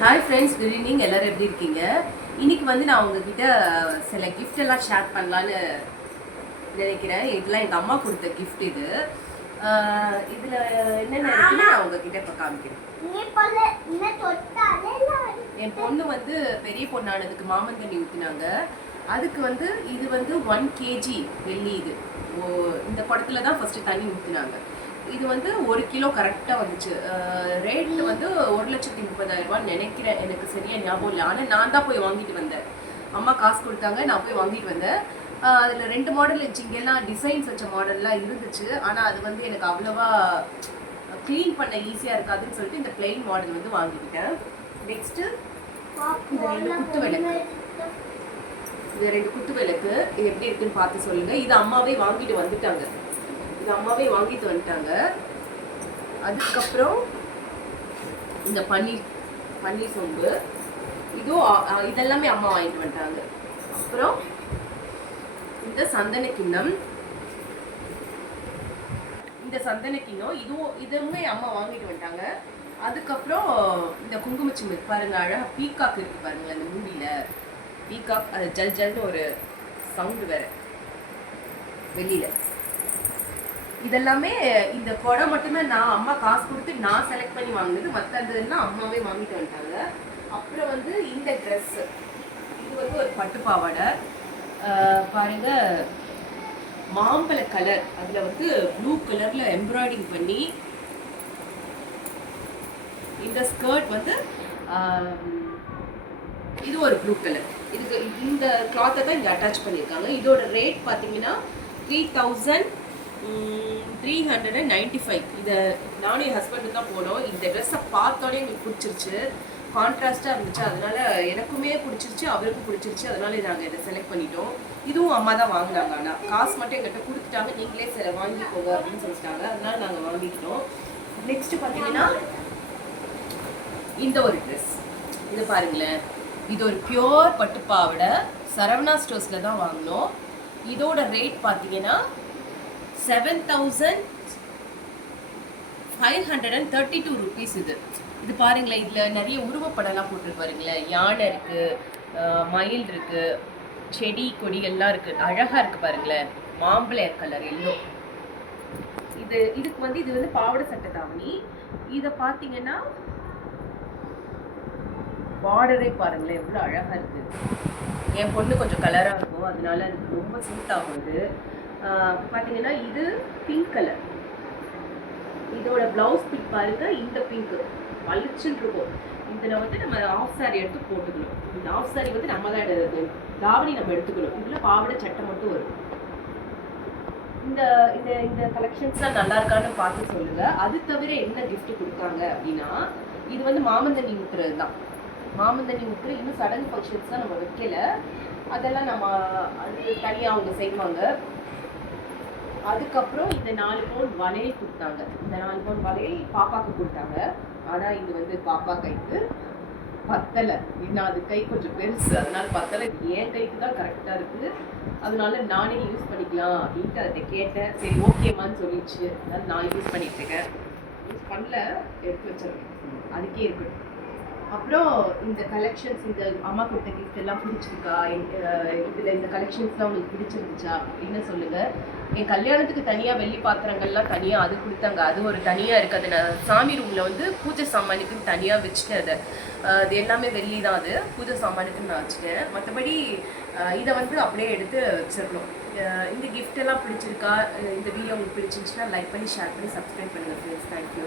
Hi friends good evening எல்லாரும் எப்படி இருக்கீங்க? இன்னைக்கு வந்து நான் உங்ககிட்ட சில கிஃப்ட் எல்லாம் ஷேர் பண்ணலான்னு நினைக்கிறேன். இதெல்லாம் எங்கள் அம்மா கொடுத்த கிஃப்ட் இது. இதுல என்னென்ன இருக்குன்னு நான் உங்ககிட்ட இப்போ காமிக்கிறேன். என் பொண்ணு வந்து பெரிய பொண்ணானதுக்கு மாமன் தண்ணி ஊற்றினாங்க அதுக்கு வந்து இது வந்து ஒன் கேஜி வெள்ளி இது. ஓ இந்த குடத்துல தான் ஃபர்ஸ்ட் தண்ணி ஊற்றினாங்க இது வந்து ஒரு கிலோ கரெக்டாக வந்துச்சு. ரேட் வந்து ஒரு லட்சத்தி முப்பதாயிரம் நினைக்கிறேன். எனக்கு சரியாக ஞாபகம் இல்லை. ஆனால் நான் தான் போய் வாங்கிட்டு வந்தேன். அம்மா காசு கொடுத்தாங்க நான் போய் வாங்கிட்டு வந்தேன். அதில் ரெண்டு மாடல் இருந்துச்சு இங்கெல்லாம் டிசைன்ஸ் வச்ச மாடல்லாம் இருந்துச்சு. ஆனால் அது வந்து எனக்கு அவ்வளோவா க்ளீன் பண்ண ஈஸியாக இருக்காதுன்னு சொல்லிட்டு இந்த பிளெயின் மாடல் வந்து வாங்கிக்கிட்டேன். நெக்ஸ்ட்டு ரெண்டு குத்து விளக்கு. இது ரெண்டு குத்து விளக்கு. இது எப்படி இருக்குன்னு பார்த்து சொல்லுங்கள் இது அம்மாவே வாங்கிட்டு வந்துட்டாங்க. இது அம்மாவே வாங்கிட்டு வந்துட்டாங்க. அதுக்கப்புறம் இந்த பன்னீர் பன்னீர் சொம்பு. இதுவும் இதெல்லாமே அம்மா வாங்கிட்டு வந்துட்டாங்க. அப்புறம் இந்த சந்தன கிண்ணம். இந்த சந்தன கிண்ணம் இதுவும் இதுவுமே அம்மா வாங்கிட்டு வந்துட்டாங்க. அதுக்கப்புறம் இந்த குங்குமச்சிம்பு பாருங்க அழகாக பீகாக் இருக்கு பாருங்க அந்த மூவியில் பீகாக் அது ஜல் ஜல்னு ஒரு சவுண்டு வேற. வெளியில. இதெல்லாமே இந்த குடம் மட்டுமே நான் அம்மா காசு கொடுத்து நான் செலக்ட் பண்ணி வாங்கினது. மற்றதுன்னா அம்மாவே வாங்கிட்டு வந்துட்டாங்க. அப்புறம் வந்து இந்த ட்ரெஸ் இது வந்து ஒரு பட்டு பாவாடை. பாருங்க. மாம்பழ கலர் அதில் வந்து ப்ளூ கலரில் எம்ப்ராய்டிங் பண்ணி இந்த ஸ்கர்ட் வந்து இது ஒரு ப்ளூ கலர் இதுக்கு இந்த கிளாத்தை தான் இங்கே அட்டாச் பண்ணியிருக்காங்க இதோட ரேட் பார்த்தீங்கன்னா three thousand three hundred and ninety five இதை நானும் என் ஹஸ்பண்டு தான் போனோம். இந்த ட்ரெஸ்ஸை பார்த்தோன்னே எங்களுக்கு பிடிச்சிருச்சு. கான்ட்ராஸ்டாக இருந்துச்சு. அதனால எனக்குமே பிடிச்சிருச்சு அவருக்கும் பிடிச்சிருச்சு. அதனால நாங்கள் இதை செலக்ட் பண்ணிட்டோம். இதுவும் அம்மா தான் வாங்கினாங்க. ஆனால் காசு மட்டும் எங்கிட்ட கொடுத்துட்டாங்க. நீங்களே சில வாங்கிக்கோங்க அப்படின்னு சொல்லிட்டாங்க. அதனால நாங்கள் வாங்கிக்கிட்டோம். நெக்ஸ்ட் பார்த்தீங்கன்னா இந்த ஒரு ட்ரெஸ் இது பாருங்களேன். இது ஒரு பியோர் பட்டுப்பாவோட சரவணா ஸ்டோர்ஸில் தான் வாங்கினோம். இதோட ரேட் பார்த்தீங்கன்னா seven thousand five hundred and thirty two rupees இது. இது பாருங்களேன் இதில் நிறைய உருவப்படம்லாம் போட்டிருப்பாருங்களேன். பாருங்களேன் யானை இருக்குது மயில் இருக்குது செடி கொடி எல்லாம் இருக்குது அழகாக இருக்குது பாருங்களேன். மாம்பழ கலர் எல்லோ. இது இதுக்கு வந்து இது வந்து பாவாடை சட்டை தாவணி. இதை பார்த்தீங்கன்னா பார்டரே பாருங்களேன் எவ்வளோ அழகாக இருக்குது என் பொண்ணு கொஞ்சம் கலராக இருக்கும். அதனால அதுக்கு ரொம்ப சூட் ஆகும் இது. பார்த்தீங்கன்னா இது பிங்க் கலர் இதோட ப்ளவுஸ் பிக் பாருங்க இந்த பிங்க் வலிச்சுன்னு இருக்கும். இதில் வந்து நம்ம ஆஃப் சாரி எடுத்து போட்டுக்கணும். இந்த ஆஃப் சாரி வந்து நம்ம தான் எடுத்து தாவணி நம்ம எடுத்துக்கணும். இதில் பாவாடை சட்டை மட்டும் வரும். இந்த இந்த இந்த கலெக்ஷன்ஸ்லாம் நல்லா இருக்கான்னு பார்த்து சொல்லுங்க. அது தவிர என்ன கிஃப்ட் கொடுத்தாங்க அப்படின்னா இது வந்து மாமந்தண்ணி ஊத்துறது தான். மாமந்தண்ணி ஊத்துற இன்னும் சடங்கு ஃபங்க்ஷன்ஸ் தான் நம்ம வைக்கல. அதெல்லாம் நம்ம அது தனியாக அவங்க செய்வாங்க. அதுக்கப்புறம் இந்த நாலு பவுன் வளையல் கொடுத்தாங்க. இந்த நாலு பவுன் வளையல் பாப்பாவுக்கு கொடுத்தாங்க. ஆனால் இது வந்து பாப்பா கைக்கு பத்தலை. நான் அது கை கொஞ்சம் பெருசு. அதனால பத்தலை. என் கைக்கு தான் கரெக்டாக இருக்குது. அதனால நானே யூஸ் பண்ணிக்கலாம் அப்படின்ட்டு அதை கேட்டேன். சரி ஓகேம்மான்னு சொல்லிடுச்சு. அதனால நான் யூஸ் பண்ணிட்டு இருக்கேன். யூஸ் பண்ணல எடுத்து வச்சிருக்கேன் அதுக்கே இருக்கட்டும். அப்புறம் இந்த கலெக்ஷன்ஸ் இந்த அம்மா கொடுத்த கிஃப்ட் எல்லாம் பிடிச்சிருக்கா? இதில் இந்த கலெக்ஷன்ஸ்லாம் உங்களுக்கு பிடிச்சிருந்துச்சா? அப்படின்னு சொல்லுங்கள் என் கல்யாணத்துக்கு தனியாக வெள்ளி பாத்திரங்கள்லாம் தனியாக அது கொடுத்தாங்க. அது ஒரு தனியாக இருக்குது அது நான் சாமி ரூமில் வந்து பூஜை சாமானுக்குன்னு தனியாக வச்சுட்டேன் அதை. அது எல்லாமே வெள்ளி தான் அது. பூஜை சாமானுக்குன்னு நான் வச்சுட்டேன். மற்றபடி இதை வந்து அப்படியே எடுத்து வச்சிடணும் இந்த கிஃப்ட் எல்லாம் பிடிச்சிருக்கா? இந்த வீடியோ உங்களுக்கு பிடிச்சிருந்துச்சுன்னா லைக் பண்ணி ஷேர் பண்ணி சப்ஸ்கிரைப் பண்ணுங்கள் ஃப்ரெண்ட்ஸ் தேங்க்யூ